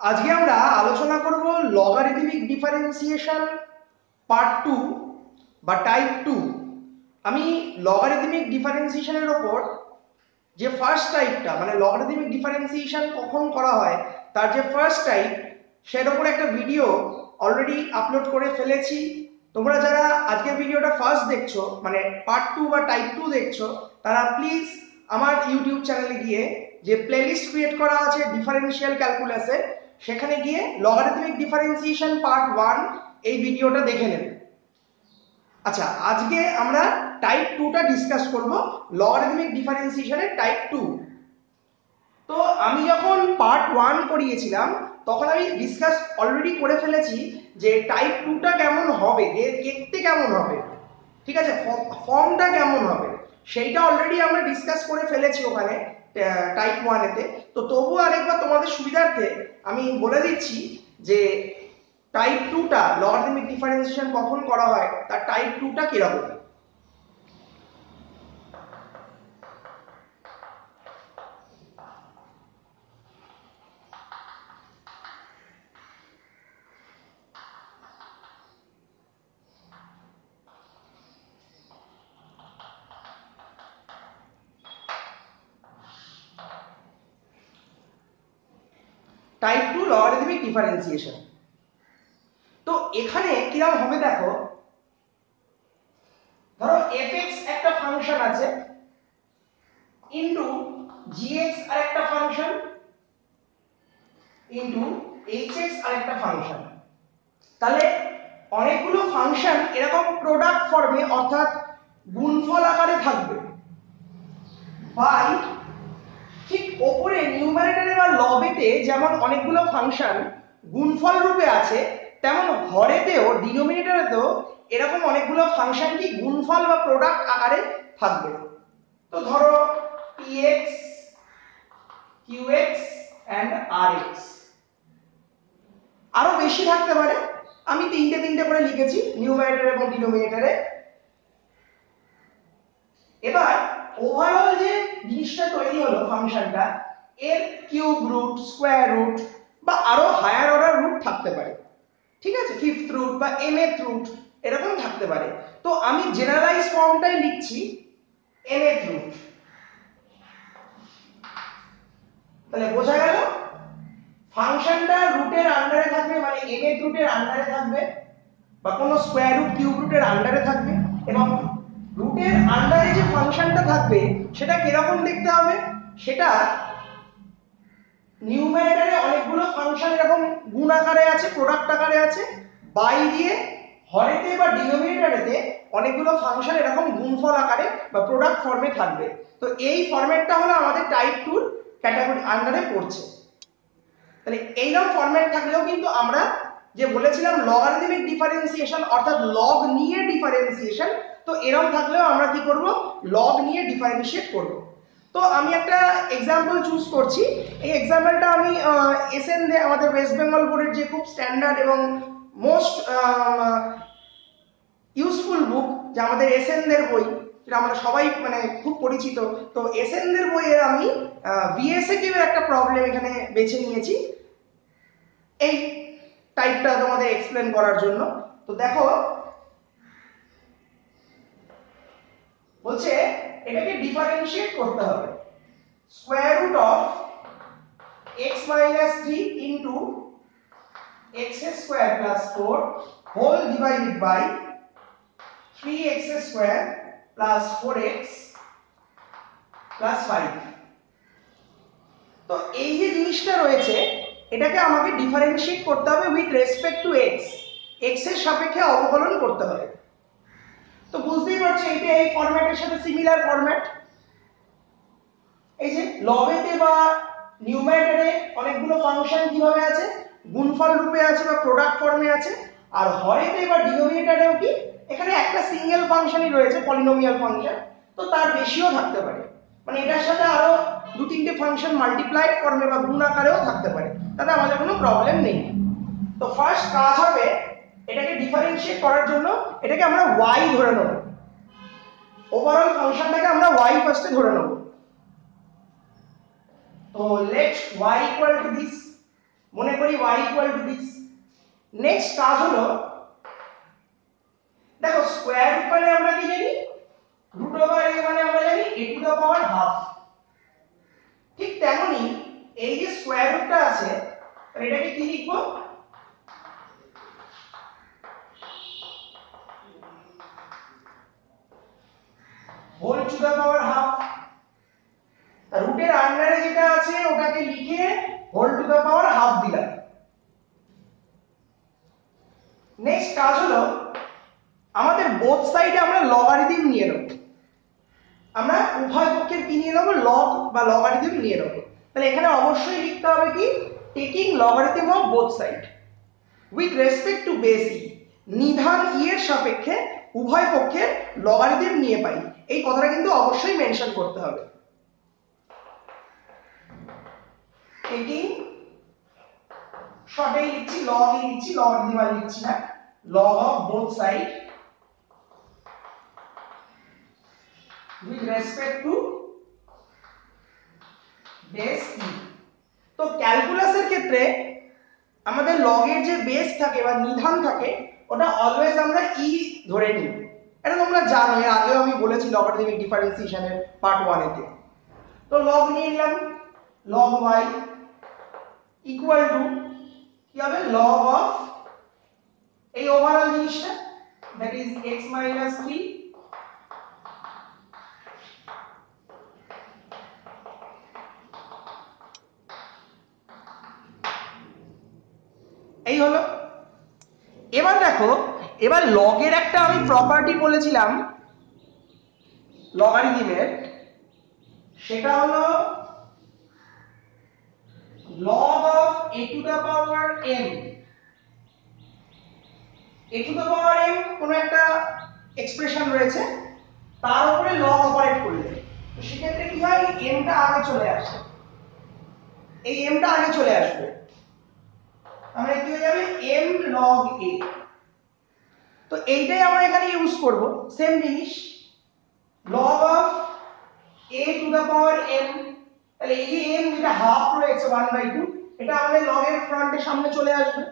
আজকে আমরা আলোচনা করব লগারিদমিক ডিফারেন্সিয়েশন পার্ট 2 বা টাইপ 2। আমি লগারিদমিক ডিফারেন্সিয়েশনের উপর যে ফার্স্ট টাইপটা মানে লগারিদমিক ডিফারেন্সিয়েশন কখন করা হয় তার যে ফার্স্ট টাইপ সের উপর একটা ভিডিও অলরেডি আপলোড করে ফেলেছি। তোমরা যারা আজকের ভিডিওটা ফার্স্ট দেখছো মানে পার্ট 2 বা টাইপ 2 দেখছো তারা প্লিজ আমার ইউটিউব চ্যানেলে গিয়ে যে প্লেলিস্ট ক্রিয়েট করা আছে ডিফারেনশিয়াল ক্যালকুলাসের সেখানে গিয়ে লগারিদমিক ডিফারেন্সিয়েশন পার্ট 1 এই ভিডিওটা দেখে নেবে। আচ্ছা, আজকে আমরা টাইপ 2টা ডিসকাস করব, লগারিদমিক ডিফারেন্সিয়েশনের টাইপ 2। তো আমি যখন পার্ট 1 করিয়েছিলাম তখন আমি ডিসকাস অলরেডি করে ফেলেছি যে টাইপ 2টা কেমন হবে, দেখতে কেমন হবে, ঠিক আছে, ফর্মটা কেমন হবে সেইটা অলরেডি আমরা ডিসকাস করে ফেলেছি ওখানে টাইপ 1 এতে। তো তবুও আরেকবার তোমাদের সুবিধার্থে আমি বলে দিচ্ছি যে টাইপ 2টা লগারিদমিক ডিফারেন্সিয়েশন কখন করা হয় তার টাইপ 2টা কিরকম। Type 2 logarithmic differentiation. তো এখানে কিরকম হবে দেখো, ধরো fx একটা ফাংশন আছে ইনটু gx আরেকটা ফাংশন ইনটু hx আরেকটা ফাংশন। তাহলে অনেকগুলো ফাংশন এরকম প্রোডাক্ট ফর্মে অর্থাৎ গুণফল আকারে থাকবে, বাই ঠিক ওপরে নিউমারেটরে বা লবেতে যেমন অনেকগুলো ফাংশন গুণফল রূপে আছে তেমন হরেতেও ডিনোমিনেটরেতেও এরকম অনেকগুলো ফাংশন কি গুণফল বা প্রোডাক্ট আকারে থাকবে। তো ধরো px qx and rx, আরো বেশি থাকতে পারে, আমি তিনটে করে লিখেছি নিউমারেটর এবং ডিনোমিনেটরে। এবার ওভারঅল যে জিনিসটা তৈরি হলো ফাংশনটা, এর কিউব রুট, স্কয়ার রুট বা আরো হায়ার অর্ডার রুট থাকতে পারে, ঠিক আছে, ফিফথ রুট বা mth রুট এরকম থাকতে পারে। তো আমি জেনারেলাইজ ফর্মটাই লিখছি mth রুট। তাহলে বোঝা গেল ফাংশনটা রুটের আন্ডারে থাকবে মানে mth রুটের আন্ডারে থাকবে বা কোনো স্কয়ার রুট কিউব রুটের আন্ডারে থাকবে, এবং রুটের আন্ডারে যে ফাংশনটা থাকবে সেটা কিরকম দেখতে হবে, সেটা নিউমারেটরে অনেকগুলো ফাংশন এরকম গুণ আকারে আছে, প্রোডাক্ট আকারে আছে, বাই দিয়ে হরেতে বা ডিনোমিনেটরেতে অনেকগুলো ফাংশন এরকম গুণফল আকারে বা প্রোডাক্ট ফর্মে থাকবে। তো এই ফরম্যাটটা হলো আমাদের টাইপ 2 ক্যাটাগরি আন্ডারে পড়ছে। তাহলে এইরকম ফরম্যাট থাকলেও কিন্তু আমরা যে বলেছিলাম লগারিদমিক ডিফারেন্সিয়েশন অর্থাৎ লগ নিয়ে ডিফারেন্সিয়েশন, তো এরকম থাকলেও আমরা কি করব, লগ নিয়ে ডিফারেন্সিয়েট করব। তো আমি একটা এক্সাম্পল চুজ করছি। এই এক্সাম্পলটা আমি এসএন দে আমাদের ওয়েস্ট বেঙ্গল বোর্ডের যে খুব স্ট্যান্ডার্ড এবং মোস্ট ইউজফুল বুক, যে আমাদের এসএন দের বই, যেটা আমরা সবাই মানে খুব পরিচিত। তো এসএন দের বইয়ে আমি বিএসএকিউ এর একটা প্রবলেম এখানে বেছে নিয়েছি এই টাইপটা তোমাদের এক্সপ্লেন করার জন্য। তো দেখো বলছে এটাকে ডিফারেন্সিয়েট করতে হবে, square root of x minus 3 into x square plus 4 whole divided by 3x square plus 4x plus 5। তো এই যে জিনিসটা রয়েছে এটাকে আমাকে ডিফারেন্সিয়েট করতে হবে with respect two x, x এর সাপেক্ষে অবকলন করতে হবে। তো বুঝতেই পারছো এটা এই ফরম্যাটের সাথে সিমিলার ফরম্যাট। এই যে লবেতে বা নিউমারেটরে অনেকগুলো ফাংশন কিভাবে আছে, গুণফল রূপে আছে বা প্রোডাক্ট ফর্মে আছে, আর হরেতে বা ডিনোমিনেটরেও কি এখানে একটা সিঙ্গেল ফাংশনই রয়েছে পলিনোমিয়াল ফাংশন, তো তার বেশিও থাকতে পারে, মানে এটার সাথে আরো দু তিনটে ফাংশন মাল্টিপ্লাইড ফর্মে বা গুণ আকারেও থাকতে পারে, তাতে আমাদের কোনো প্রবলেম নেই। তো ফার্স্ট কাজ হবে এটাকে ডিফারেন্সিয়েট করার জন্য এটাকে আমরা y ধরে নেব, ওভারঅল ফাংশনটাকে আমরা y ফার্স্টে ধরে নেব। তো let y equal to this, মনে করি করি y equal to this. Next কাজ হলো, দেখো স্কয়ার রুট মানে আমরা কি জানি, রুট ওভার a মানে আমরা জানি a two the power half. ঠিক তেমনি এই যে স্কয়ার রুটটা আছে, এটাকে কি লিখবো, whole to the power half. রুটের আন্ডারে যেটা আছে ওটাকে লিখে whole to the power half দিলাম। নেক্সট কাজ হলো, আমাদের বোথ সাইডে আমরা লগারিদম নিয়ে নেব। আমরা উভয় পক্ষের কি নিয়ে নেব, লগ বা লগারিদম নিয়ে নেব। তাহলে এখানে অবশ্যই লিখতে হবে কি, taking logarithm of both side with respect to base e, নিধান ই এর সাপেক্ষে উভয় পক্ষের লগারিদম নিয়ে পাই। এই কথাটা কিন্তু অবশ্যই মেনশন করতে হবে। টেকিং, শর্টে লিখছি লগ ই লিখছি, লগারিদম আর লিখছি না, log of both side with respect to base e। তো ক্যালকুলাসের ক্ষেত্রে আমাদের লগের যে বেস থাকে বা নিধান থাকে ওটা অলওয়েজ আমরা ই ধরে নিই। এটা তোমরা জানো, এর আগেও আমি বলেছি লগারিদমিক ডিফারেন্সিয়েশনের পার্ট 1 এতে। তো লগ নিয়ে নিলাম, লগ y ইকুয়াল টু কি হবে, লগ অফ এই ওভারঅল জিনিসটা, দ্যাট ইজ x মাইনাস 3 এই হলো। এবার দেখো, এবার লগের একটা আমি প্রপার্টি বলেছিলাম লগারিদমের, সেটা হলো log of a to the power m। a to the power m কোন একটা এক্সপ্রেশন রয়েছে, তার উপরে log অপারেট করলে তো সেক্ষেত্রে কি হয়, m টা আগে চলে আসে, এই m টা আগে চলে আসবে, আমরা কি হয়ে যাবে m log a। তো এইটাই আমরা এখানে ইউজ করব, সেম জিনিস log of a to the power m। তাহলে এই যে m যেটা হাফ রয়েছে 1/2, এটা আমাদের log এর ফ্রন্টে সামনে চলে আসবে।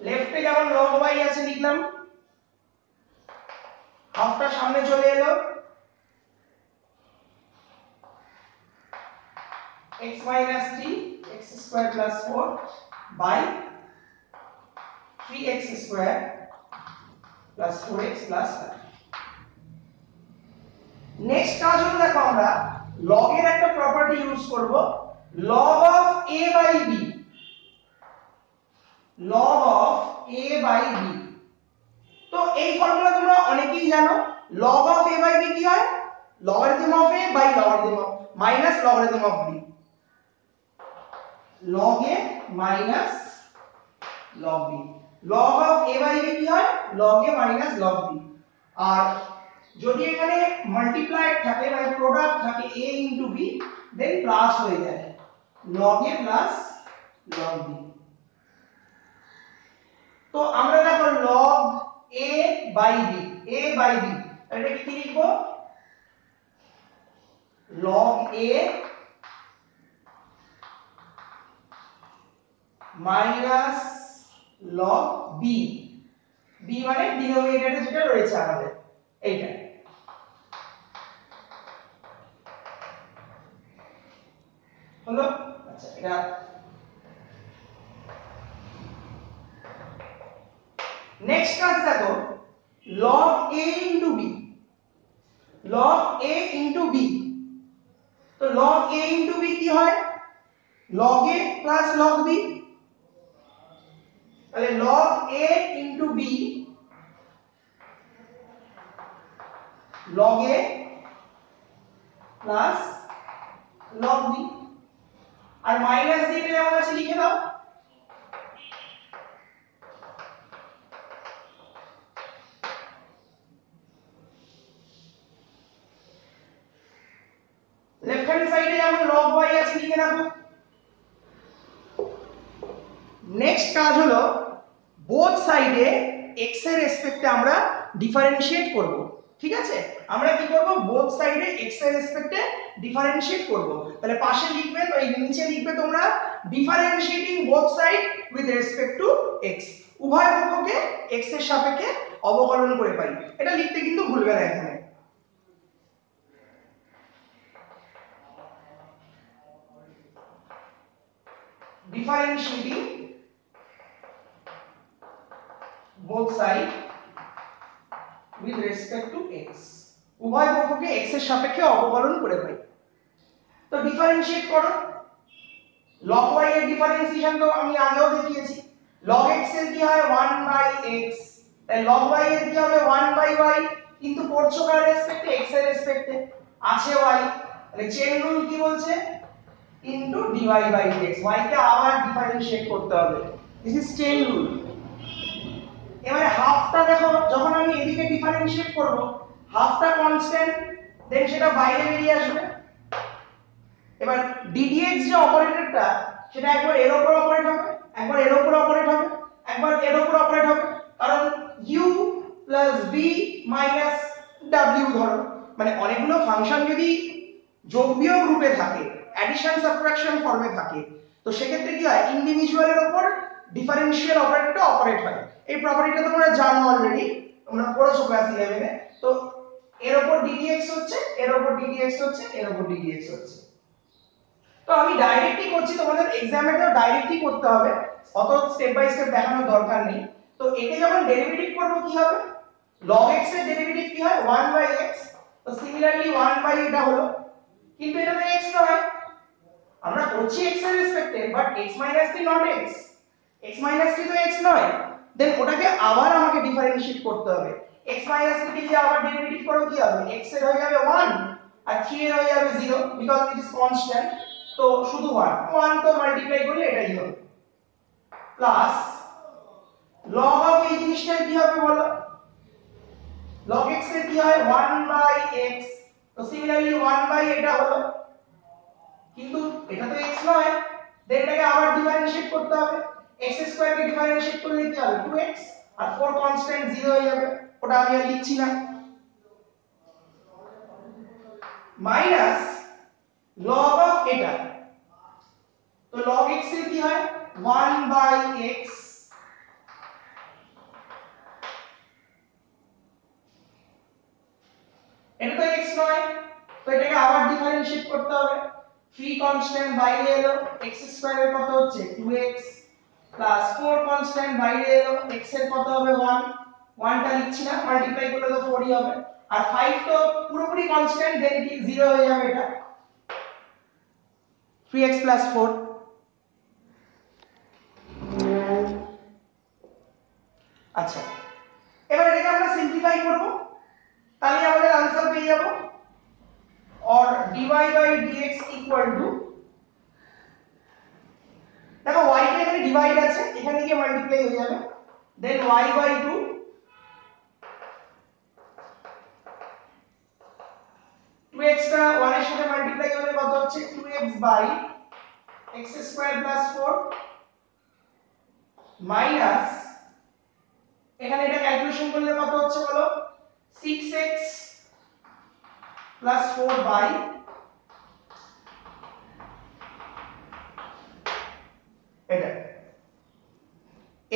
লেফটে যেমন log y আছে লিখলাম, হাফটা সামনে চলে এলো, x minus 3 x square plus 4 by 3x square plus 4x plus 5। Next কাজ হলো, দেখো আমরা log এর একটা প্রপার্টি ইউজ করব, log of a by b, log of a by b। তো এই ফর্মুলা তোমরা অনেকেই জানো, log of a by b কি হয়, logarithm of a by logarithm of minus logarithm of b, log a minus log b। log of a by b কি হয়, log a minus log b। আর যদি এখানে multiply থাকে মানে product থাকে a into b, then plus হয়ে যায় log a plus log b। তো আমরা দেখো log a by b, a by b এটা কি লিখবো, log a minus log b, b মানে ডিনোমিনেটরে যেটা রয়েছে আমাদের এইটা। হলো, আচ্ছা এটা নেক্সট কাজ দেখো, log a into b, log a into b। তো log a into b কি হয়, log a plus log b। তাহলে log a into b, log a plus log b। আর মাইনাস দিয়ে যেমন আছে লিখে দাও, লেফট হ্যান্ড সাইডে যেমন log y আছে লিখে রাখো। নেক্সট কাজ হলো, বোথ সাইডে x এর রেসপেক্টে আমরা ডিফারেনশিয়েট করব। ঠিক আছে, আমরা কি করব, বোথ সাইডে x এর রেসপেক্টে ডিফারেন্সিয়েট করব। তাহলে পাশে লিখবে, তো এই নিচে লিখবে তোমরা differentiating both side with respect two x, উভয় পক্ষকে x এর সাপেক্ষে অবকলন করে পাই। এটা লিখতে কিন্তু ভুলবে না এখানে। differentiating both side with respect to x, উভয় পক্ষকে x এর সাপেক্ষে অবকলন করে পাই। তো ডিফারেন্সিয়েট করো। log y এর ডিফারেন্সিয়েশন তো আমি আগেও দেখিয়েছি। log x এর কি হয় 1/x, তাই log y এর কি হবে 1/y, কিন্তু করছো কার রেসপেক্টে, x এর রেসপেক্টে আছে y, তাহলে চেইন রুল কি বলছে ইনটু dy/dx, y কে আবার ডিফারেন্সিয়েট করতে হবে, দিস ইজ চেইন রুল। এবারে হাফটা দেখো, যখন আমি এদিকে ডিফারেন্সিয়েট করব হাফটা কনস্ট্যান্ট, দেন সেটা বাইরে বেরিয়ে আসবে। এবার ddx যে অপারেটরটা সেটা একবার এর উপর অপারেট হবে, একবার এর উপর অপারেট হবে, একবার এর উপর অপারেট হবে, কারণ u v w ধরো, মানে অনেকগুলো ফাংশন যদি যোগ বিয়োগ রূপে থাকে, অ্যাডিশন সাবট্রাকশন ফর্মে থাকে, তো সেক্ষেত্রে কি হয় ইন্ডিভিজুয়ালের উপর ডিফারেনশিয়াল অপারেটরটা অপারেট হয়। এই প্রপার্টিটা তোমরা জানো অলরেডি, তোমরা পড়েছো ক্লাস 11 এ। তো এর উপর ddx হচ্ছে, এর উপর ddx হচ্ছে, এর উপর ddx হচ্ছে। তো আমি ডাইরেক্টলি করছি, তোমাদের এক্সামে তো ডাইরেক্টলি করতে হবে, অত স্টেপ বাই স্টেপ দেখানোর দরকার নেই। তো একে যখন ডেরিভেটিভ করব কি হবে, log x এর ডেরিভেটিভ কি হয় 1/x, তো সিমিলারলি 1 এটা হলো, কিন্তু এটা তো x নয়, আমরা করছি x এর রেসপেক্টে, but x - t not x, x - t তো x নয়, দেন ওটাকে আবার আমাকে ডিফারেন্সিয়েট করতে হবে। x - t কে যদি আবার ডেরিভেটিভ করো কি হবে, x এর হয়ে যাবে 1 আর 3 এর হয়ে যাবে 0, বিকজ ইট ইজ কনস্ট্যান্ট, তো শুধু 1 তো মাল্টিপ্লাই করলে এটাই হবে, প্লাস log অফ এই জিনিসটা কি হবে বলো, log x এর কি হয় 1/x, তো সিমিলারলি 1 এটা হলো, কিন্তু এটা তো x নয়, দেন এটাকে আবার ডিফারেন্সিয়েট করতে হবে, x স্কয়ার কে ডিফারেন্সিয়েট করলে কি হবে 2x, আর 4 কনস্ট্যান্ট 0 হয়ে যাবে, ওটা আমি আর লিখছি না, মাইনাস log অফ এটা, তো log x এর কি হয় 1/x, এটা তো x নয়, তো এটাকে আবার ডিফারেন্সিয়েট করতে হবে, 3 কনস্ট্যান্ট বাইরে এলো, x স্কয়ার এর কত হচ্ছে 2x, প্লাস 4 কনস্ট্যান্ট বাইরে এলো, x এর কত হবে 1, 1টা লিখছি না, মাল্টিপ্লাই করলে তো 4 ই হবে, আর 5 তো পুরোপুরি কনস্ট্যান্ট, দেন কি 0 হয়ে যাবে, এটা 3x + 4। আচ্ছা, এবার এটাকে আমরা সিম্পলিফাই করব, তাহলে আমাদের आंसर পেয়ে যাব, or dy/dx equal to, দেখো y টা এখানে ডিভাইড আছে, এখানে গিয়ে মাল্টিপ্লাই হয়ে যাবে, দেন y/2, 2x টা 1 এর সাথে মাল্টিপ্লাই করলে কত হচ্ছে 2x/x² + 4 মাইনাস, এখানে এটা ক্যালকুলেশন করলে কত হচ্ছে বলো 6x + 4 বাই, এটা।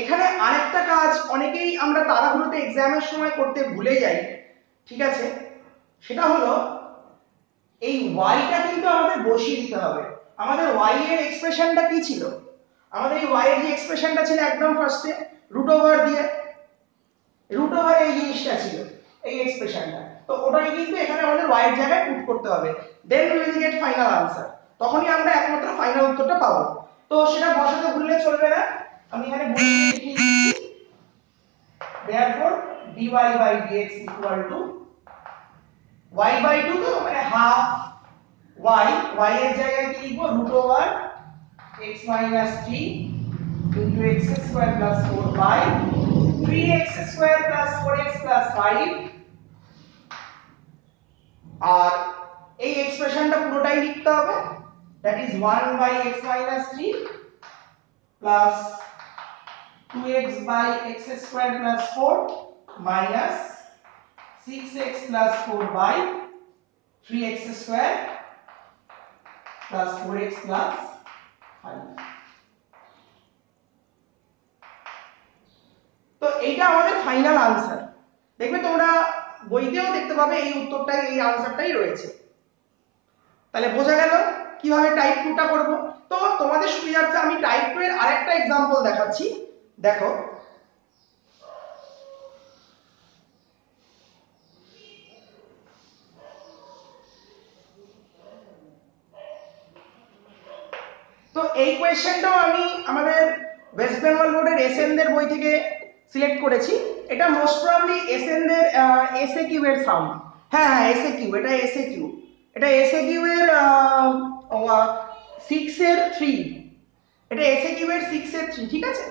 এখানে আরেকটা কাজ অনেকেই আমরা তাড়াহুড়োতে এক্সামের সময় করতে ভুলে যাই, ঠিক আছে, সেটা হলো এই y টা কিন্তু আমাদের বসিয়ে দিতে হবে। আমাদের y এর এক্সপ্রেশনটা কি ছিল, আমাদের এই y এর যে এক্সপ্রেশনটা ছিল একদম ফার্স্টে √ওভার দিয়ে, √ওভার এই জিনিসটা ছিল, এই এক্সপ্রেশনটা, তো ওটাকে কিন্তু এখানে আমাদের y এর জায়গায় পুট করতে হবে, then we will get final answer, তখনই আমরা একমাত্র ফাইনাল উত্তরটা পাবো। তো সেটা বসাতে ভুললে চলবে না, আমি এখানে বসিয়ে লিখে দিচ্ছি, therefore dy/dx equal to y/2, তো মানে হাফ y এর জায়গায় কি লিখবো √over x - 3 into x² + 4 by 3x² + 4x + 5, আর এই এক্সপ্রেশনটা পুরোটাই লিখতে হবে, that is 1/x - 3 plus 2x/x² + 4 minus 6x + 4 by 3x² plus 4x plus 5। তো এইটা আমাদের ফাইনাল আনসার। দেখবে তোমরা বইতেও দেখতে পাবে এই উত্তরটাই, এই আনসারটাই রয়েছে। তাহলে বোঝা গেল কিভাবে টাইপ 2 টা করব। তো তোমাদের সুবিধার্থে আমি টাইপ 2 এর আরেকটা एग्जांपल দেখাচ্ছি। দেখো তো এই কোশ্চেনটাও আমি আমাদের ওয়েস্ট বেঙ্গল বোর্ডের এসএন দের বই থেকে সিলেক্ট করেছি। এটা মোস্ট প্রবাবলি এসএন দের এসএ কিউ এর সাউন্ড। হ্যাঁ হ্যাঁ এসএ কিউ, এটা এসএ কিউ, এটা এসএ কিউ এর 6 এর 3, এটা এসএ কিউ এর 6 এর 3, ঠিক আছে।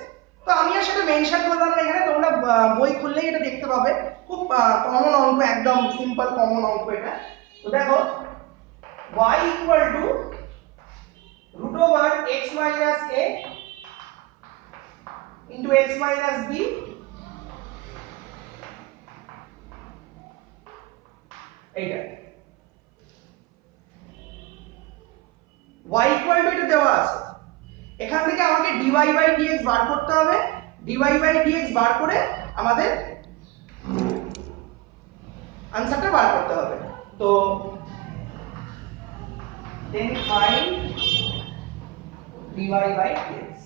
তো আমি আর সেটা মেনশন করলাম না এখানে, তোমরা বই খুললেই এটা দেখতে পাবে। খুব কমন অঙ্ক, একদম সিম্পল কমন অঙ্ক এটা। তো দেখো y equal to root over x minus a into x minus b এইটা y equal to এটা দেওয়া আছে। এখান থেকে আমাকে dy by dx বার করতে হবে। dy by dx বার করে আমাদের আনসারটা বার করতে হবে। তো then find dy by dx।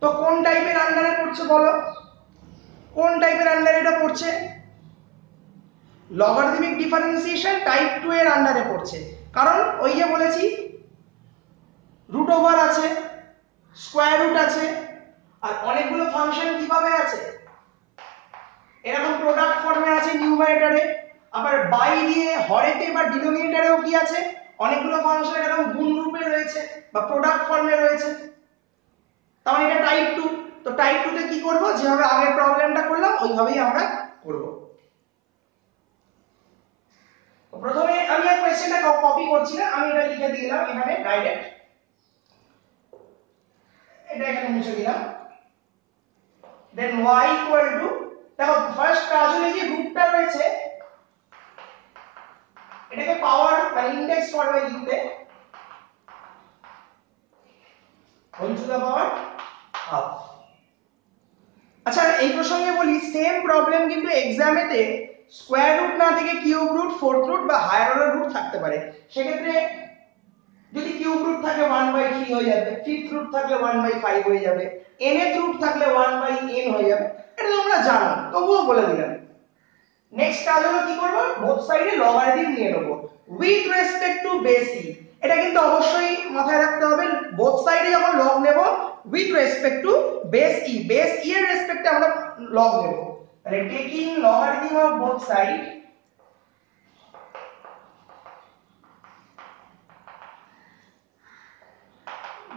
তো কোন টাইপের আন্ডারে পড়ছে বলো, কোন টাইপের আন্ডারে এটা পড়ছে? লগারিদমিক ডিফারেন্সিয়েশন টাইপ 2 এর আন্ডারে পড়ছে। কারণ ওই যে বলেছি রুট ওভার আছে, স্কয়ার রুট আছে, আর অনেকগুলো ফাংশন কিভাবে আছে, এরকম প্রোডাক্ট ফর্মে আছে নিউমারেটরে, আবার বাই দিয়ে হরেতে বা ডিনোমিনেটরেও কি আছে, অনেকগুলো ফাংশন এরকম গুণ রূপে রয়েছে বা প্রোডাক্ট ফর্মে রয়েছে। তার মানে এটা টাইপ 2। তো টাইপ 2 তে কি করব, যেভাবে আগের প্রবলেমটা করলাম ওইভাবেই আমরা করব। প্রথমে আমি এই কোশ্চেনটা কপি করছি না, আমি এটা লিখে দিলাম এখানে ডাইরেক্ট, এটা এখানে মুছে দিলাম। দেন y ইকুয়াল টু, দেখো ফার্স্ট কাজ হলো যে রুটটা রয়েছে এটাকে পাওয়ার মানে ইনডেক্স ফর্মে লিখতে, whole to the power half. আচ্ছা এই প্রসঙ্গে বলি, সেম প্রবলেম কিন্তু এক্সামেতে স্কয়ার রুট না থেকে কিউব রুট, ফোর্থ রুট বা হায়ার অর্ডার রুট থাকতে পারে। সেক্ষেত্রে যদি কিউব রুট থাকে 1/3 হয়ে যাবে, ফিফথ রুট থাকলে 1/5 হয়ে যাবে, nth রুট থাকলে 1/n হয়ে যাবে। এটা তোমরা জানো, তবুও বলে দিলাম। নেক্সট কাজ হলো কি করব, বোথ সাইডে লগারিদম নিয়ে নেব উইথ রেসপেক্ট টু বেস ই। এটা কিন্তু অবশ্যই মাথায় রাখতে হবে, বোথ সাইডে যখন লগ নেব with respect to base e, base e এর রেসপেক্টে আমরা লগ নেব। তাহলে taking logarithm of both side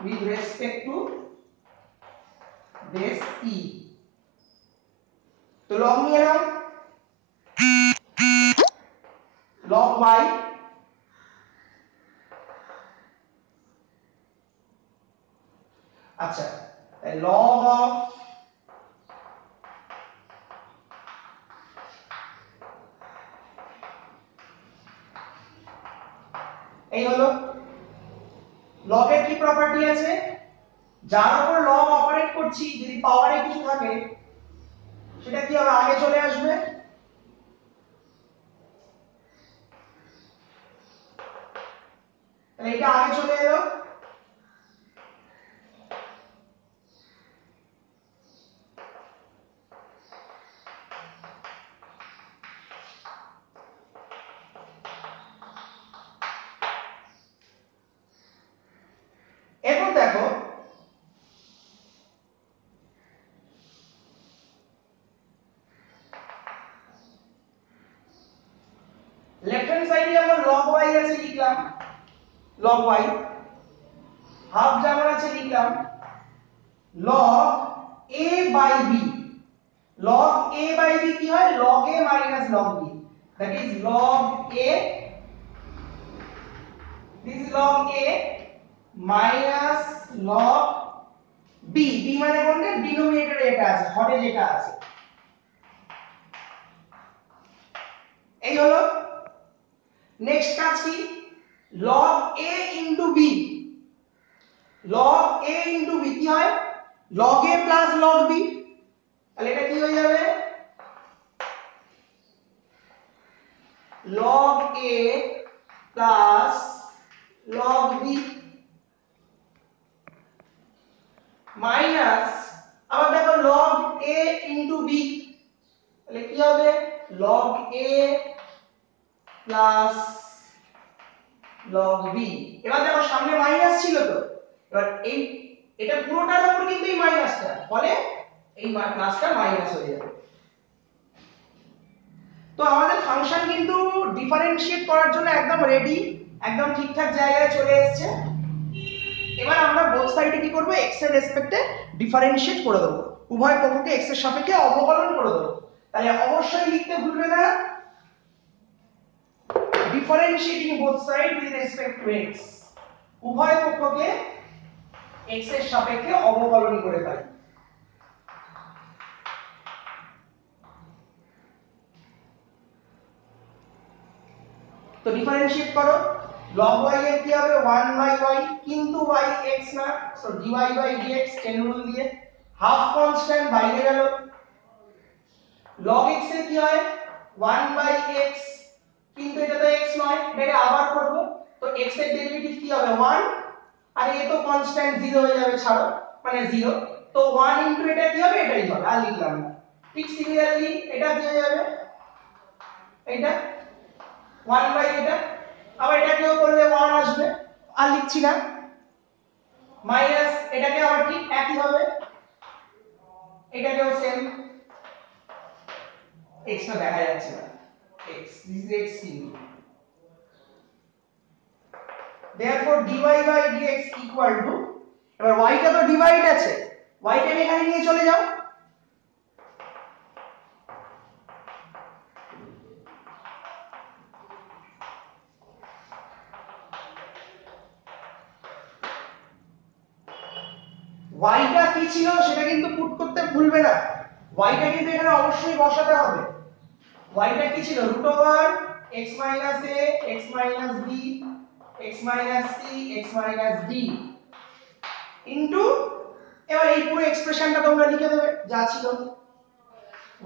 with respect to base e। তো log নিয়ে নাও, log y, আচ্ছা log of এই হলো log এর কি প্রপার্টি আছে, যার উপর log অপারেট করছি যদি পাওয়ারে কিছু থাকে সেটা কি হবে, আগে চলে আসবে। তাহলে এটা আগে চলে এলো। এরপর দেখো লেফট হ্যান্ড সাইডে যেমন log y আছে লিখলাম log y, হাফ যেমন আছে লিখলাম log a by b। log a by b কি হয়, log a minus log b, that is log a, this is log a minus log b। b মানে কোনটা, ডিনোমিনেটরে এটা আছে, হরে যেটা আছে। এই হলো নেক্সট কাজ কি, log a into b, log a into b কি হয় log a plus log b, তাহলে এটা কি হয়ে যাবে log a plus log b minus আবার দেখো log a into b, তাহলে কি হবে log a plus log b। এবার দেখো সামনে মাইনাস ছিল তো, এবার এই এটা পুরোটার উপর কিন্তু এই মাইনাসটা, ফলে এই প্লাসটা মাইনাস হয়ে যাবে। তো আমাদের ফাংশন কিন্তু ডিফারেন্সিয়েট করার জন্য একদম রেডি, একদম ঠিকঠাক জায়গায় চলে এসেছে। এবার আমরা বোথ সাইডে কি করব x এর রেসপেক্টে ডিফারেন্সিয়েট করে দেব, উভয় পক্ষকে x এর সাপেক্ষে অবকলন করে দেব। তাহলে অবশ্যই লিখতে ভুলবে না differentiating both side with respect two x, উভয় পক্ষকে x এর সাপেক্ষে অবকলন করে পাই। তো ডিফারেন্সিয়েট করো, log y এর কি হবে 1/y, কিন্তু y x না, so dy by dx chain rule দিয়ে হাফ কনস্ট্যান্ট বাইরে গেল। log x এর কি হয় 1/x, কিন্তু এটা তো x নয়, এটাকে আবার করব, তো x এর ডেরিভেটিভ কি হবে 1, আর এ তো কনস্ট্যান্ট 0 হয়ে যাবে, ছাড়ো মানে 0, তো 1 ইনটু এটা কি হবে এটাই হবে, আর লিখলাম না। ঠিক সিমিলারলি এটা কি হয়ে যাবে এটা 1 বাই এটা, আবার এটাকেও করলে 1 আসবে, আর লিখছি না, মাইনাস এটাকে আবার ঠিক একই হবে, এটাকেও সেম, x টা দেখা যাচ্ছে না, x this is x cube, therefore dy by dx equal to, এবার y টা তো ডিভাইড আছে, y টা এখানে নিয়ে চলে যাও, y টা কি ছিল সেটা কিন্তু পুট করতে ভুলবে না, y টা কিন্তু এখানে অবশ্যই বসাতে হবে। y টা কি ছিল root over x minus a x minus b x minus c x minus d into, এবার এই পুরো এক্সপ্রেশনটা তোমরা লিখে দেবে যা ছিল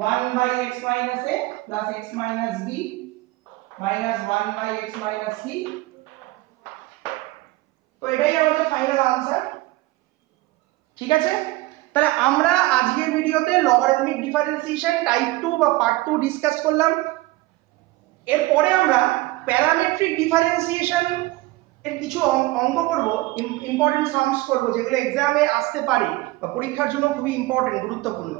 1 by x minus a plus x minus b minus 1 by x minus c, তো এটাই আমাদের ফাইনাল আনসার। ঠিক আছে, তাহলে আমরা আজকের ভিডিওতে লগারিদমিক ডিফারেন্সিয়েশন টাইপ 2 বা পার্ট 2 ডিসকাস করলাম। এরপরে আমরা প্যারামেট্রিক ডিফারেন্সিয়েশন এর কিছু অঙ্ক করব, ইম্পর্টেন্ট সামস করব, যেগুলো এক্সামে আসতে পারে বা পরীক্ষার জন্য খুবই ইম্পর্টেন্ট গুরুত্বপূর্ণ।